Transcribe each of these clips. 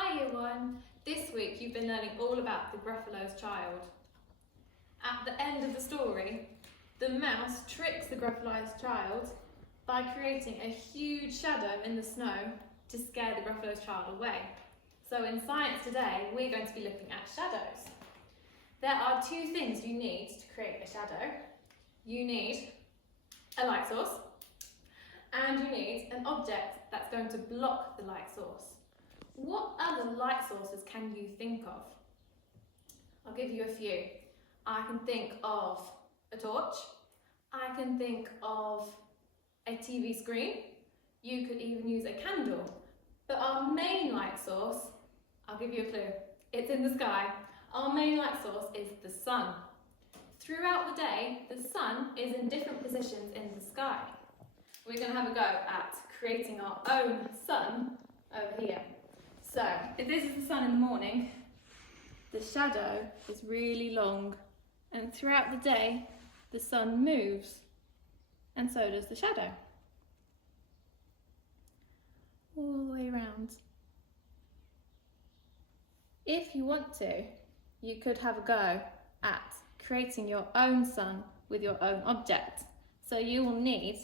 Hi Year 1. This week you've been learning all about the Gruffalo's child. At the end of the story, the mouse tricks the Gruffalo's child by creating a huge shadow in the snow to scare the Gruffalo's child away. So in science today, we're going to be looking at shadows. There are two things you need to create a shadow. You need a light source and you need an object that's going to block the light source. What other light sources can you think of? I'll give you a few. I can think of a torch. I can think of a TV screen. You could even use a candle. But our main light source, I'll give you a clue, it's in the sky. Our main light source is the sun. Throughout the day, the sun is in different positions in the sky. We're going to have a go at creating our own sun over here. So, if this is the sun in the morning, the shadow is really long, and throughout the day, the sun moves, and so does the shadow. All the way around. If you want to, you could have a go at creating your own sun with your own object. So you will need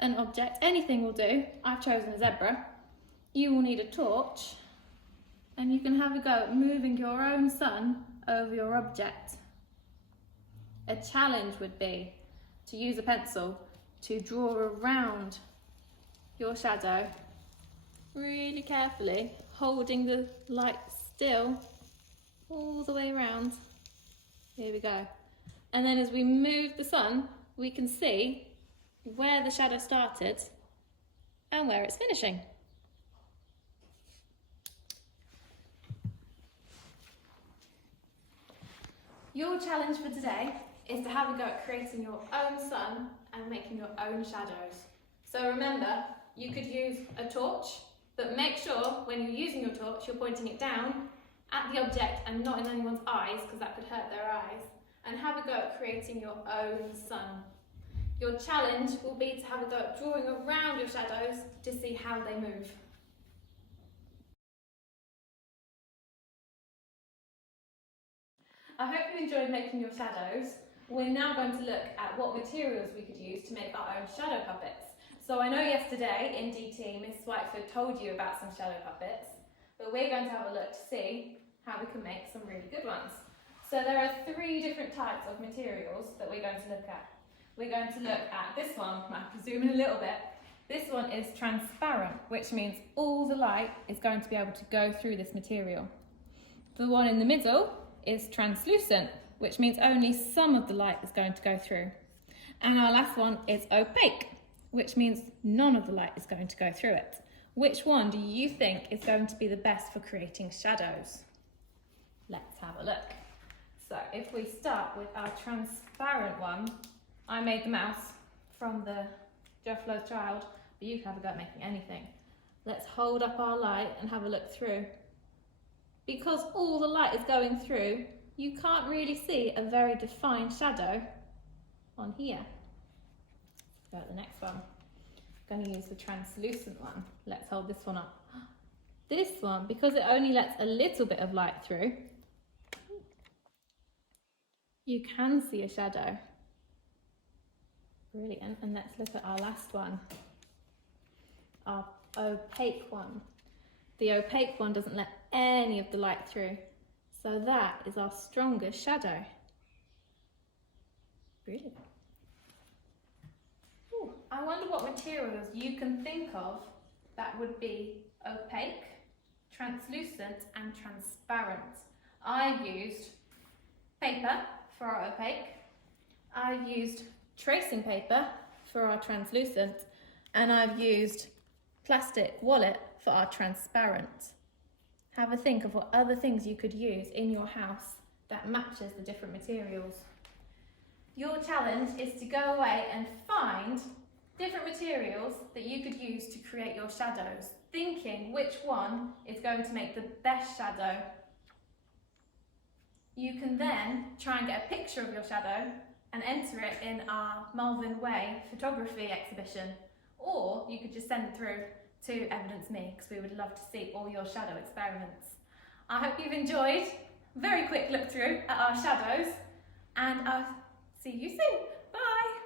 an object, anything will do. I've chosen a zebra. You will need a torch, and you can have a go at moving your own sun over your object. A challenge would be to use a pencil to draw around your shadow really carefully, holding the light still all the way around. Here we go. And then as we move the sun, we can see where the shadow started and where it's finishing. Your challenge for today is to have a go at creating your own sun and making your own shadows. So remember, you could use a torch, but make sure when you're using your torch, you're pointing it down at the object and not in anyone's eyes, because that could hurt their eyes. And have a go at creating your own sun. Your challenge will be to have a go at drawing around your shadows to see how they move. I hope you enjoyed making your shadows. We're now going to look at what materials we could use to make our own shadow puppets. So I know yesterday in DT, Miss Whiteford told you about some shadow puppets, but we're going to have a look to see how we can make some really good ones. So there are 3 different types of materials that we're going to look at. We're going to look at this one, I have to zoom in a little bit. This one is transparent, which means all the light is going to be able to go through this material. The one in the middle is translucent, which means only some of the light is going to go through. And our last one is opaque, which means none of the light is going to go through it. Which one do you think is going to be the best for creating shadows? Let's have a look. So if we start with our transparent one, I made the mouse from the Gruffalo's child, but you can have a go at making anything. Let's hold up our light and have a look through. Because all the light is going through, you can't really see a very defined shadow on here. Let's go to the next one. I'm going to use the translucent one. Let's hold this one up. This one, because it only lets a little bit of light through, you can see a shadow. Brilliant. And let's look at our last one, our opaque one. The opaque one doesn't let any of the light through, so that is our strongest shadow. Brilliant. Ooh, I wonder what materials you can think of that would be opaque, translucent and transparent. I've used paper for our opaque, I've used tracing paper for our translucent, and I've used plastic wallet for our transparent. Have a think of what other things you could use in your house that matches the different materials. Your challenge is to go away and find different materials that you could use to create your shadows, thinking which one is going to make the best shadow. You can then try and get a picture of your shadow and enter it in our Malvern Way photography exhibition, or you could just send it through to evidence me, because we would love to see all your shadow experiments. I hope you've enjoyed a very quick look through at our shadows, and I'll see you soon. Bye!